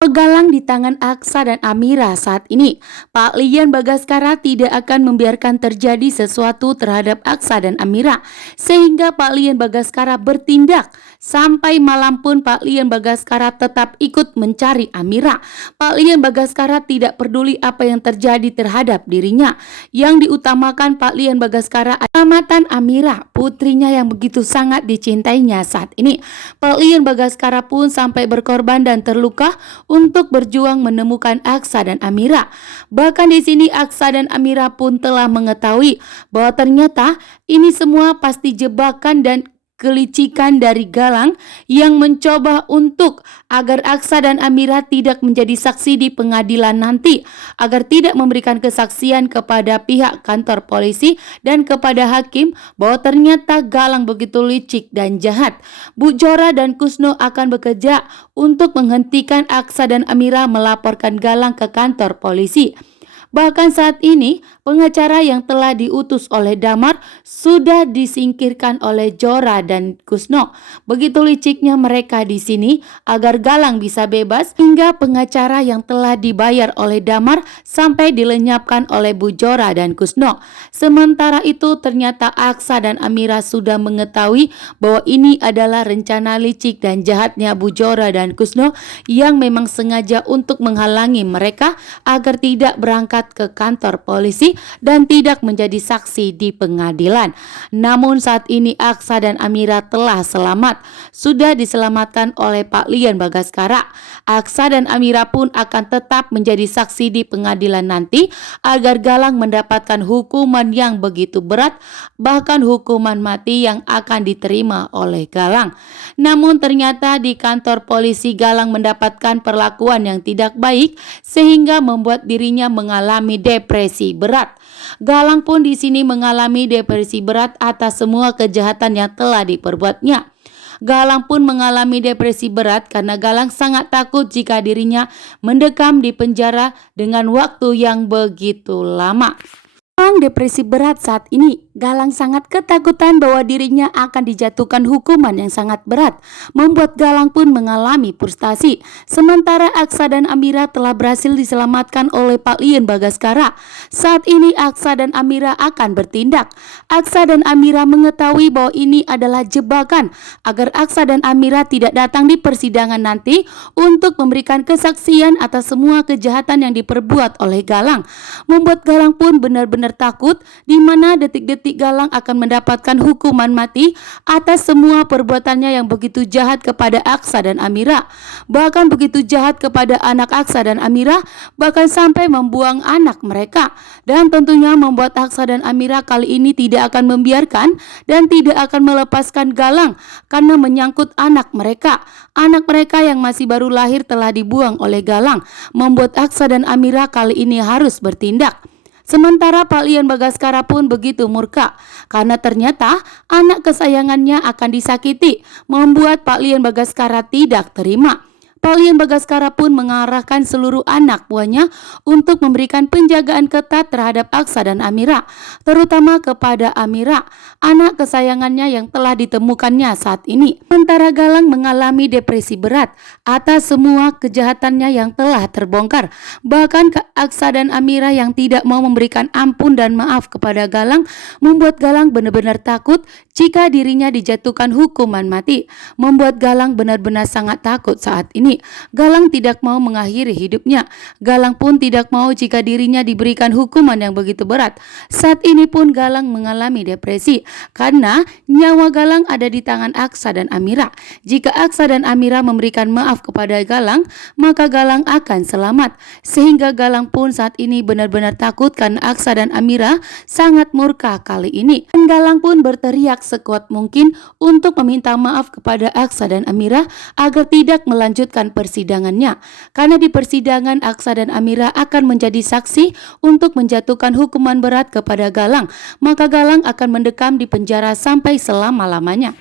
Pegalang di tangan Aksa dan Amira saat ini. Pak Lian Bagaskara tidak akan membiarkan terjadi sesuatu terhadap Aksa dan Amira, sehingga Pak Lian Bagaskara bertindak. Sampai malam pun Pak Lian Bagaskara tetap ikut mencari Amira. Pak Lian Bagaskara tidak peduli apa yang terjadi terhadap dirinya. Yang diutamakan Pak Lian Bagaskara adalah keselamatan Amira, putrinya yang begitu sangat dicintainya saat ini. Pak Lian Bagaskara pun sampai berkorban dan terluka untuk berjuang menemukan Aksa dan Amira. Bahkan di sini Aksa dan Amira pun telah mengetahui bahwa ternyata ini semua pasti jebakan dan kelicikan dari Galang yang mencoba untuk agar Aksa dan Amira tidak menjadi saksi di pengadilan nanti, agar tidak memberikan kesaksian kepada pihak kantor polisi dan kepada hakim bahwa ternyata Galang begitu licik dan jahat. Bu Jora dan Kusno akan bekerja untuk menghentikan Aksa dan Amira melaporkan Galang ke kantor polisi. Bahkan saat ini pengacara yang telah diutus oleh Damar sudah disingkirkan oleh Jora dan Kusno. Begitu liciknya mereka di sini agar Galang bisa bebas, hingga pengacara yang telah dibayar oleh Damar sampai dilenyapkan oleh Bu Jora dan Kusno. Sementara itu ternyata Aksa dan Amira sudah mengetahui bahwa ini adalah rencana licik dan jahatnya Bu Jora dan Kusno yang memang sengaja untuk menghalangi mereka agar tidak berangkat ke kantor polisi dan tidak menjadi saksi di pengadilan. Namun saat ini Aksa dan Amira telah selamat, sudah diselamatkan oleh Pak Lian Bagaskara. Aksa dan Amira pun akan tetap menjadi saksi di pengadilan nanti agar Galang mendapatkan hukuman yang begitu berat, bahkan hukuman mati yang akan diterima oleh Galang. Namun ternyata di kantor polisi Galang mendapatkan perlakuan yang tidak baik sehingga membuat dirinya mengalami depresi berat. Galang pun di sini mengalami depresi berat atas semua kejahatan yang telah diperbuatnya. Galang pun mengalami depresi berat karena Galang sangat takut jika dirinya mendekam di penjara dengan waktu yang begitu lama. Depresi berat saat ini, Galang sangat ketakutan bahwa dirinya akan dijatuhkan hukuman yang sangat berat, membuat Galang pun mengalami frustasi. Sementara Aksa dan Amira telah berhasil diselamatkan oleh Pak Lian Bagaskara. Saat ini Aksa dan Amira akan bertindak. Aksa dan Amira mengetahui bahwa ini adalah jebakan agar Aksa dan Amira tidak datang di persidangan nanti untuk memberikan kesaksian atas semua kejahatan yang diperbuat oleh Galang, membuat Galang pun benar-benar takut di mana detik-detik Galang akan mendapatkan hukuman mati atas semua perbuatannya yang begitu jahat kepada Aksa dan Amira. Bahkan begitu jahat kepada anak Aksa dan Amira, bahkan sampai membuang anak mereka. Dan tentunya membuat Aksa dan Amira kali ini tidak akan membiarkan dan tidak akan melepaskan Galang karena menyangkut anak mereka. Anak mereka yang masih baru lahir telah dibuang oleh Galang, membuat Aksa dan Amira kali ini harus bertindak. Sementara Pak Lian Bagaskara pun begitu murka karena ternyata anak kesayangannya akan disakiti, membuat Pak Lian Bagaskara tidak terima. Pak Lian Bagaskara pun mengarahkan seluruh anak buahnya untuk memberikan penjagaan ketat terhadap Aksa dan Amira, terutama kepada Amira, anak kesayangannya yang telah ditemukannya saat ini. Sementara Galang mengalami depresi berat atas semua kejahatannya yang telah terbongkar. Bahkan Aksa dan Amira yang tidak mau memberikan ampun dan maaf kepada Galang membuat Galang benar-benar takut jika dirinya dijatuhkan hukuman mati, membuat Galang benar-benar sangat takut saat ini. Galang tidak mau mengakhiri hidupnya. Galang pun tidak mau jika dirinya diberikan hukuman yang begitu berat. Saat ini pun Galang mengalami depresi karena nyawa Galang ada di tangan Aksa dan Amira. Jika Aksa dan Amira memberikan maaf kepada Galang, maka Galang akan selamat. Sehingga Galang pun saat ini benar-benar takut karena Aksa dan Amira sangat murka kali ini. Dan Galang pun berteriak sekuat mungkin untuk meminta maaf kepada Aksa dan Amira agar tidak melanjutkan persidangannya. Karena di persidangan Aksa dan Amira akan menjadi saksi untuk menjatuhkan hukuman berat kepada Galang, maka Galang akan mendekam di penjara sampai selama-lamanya.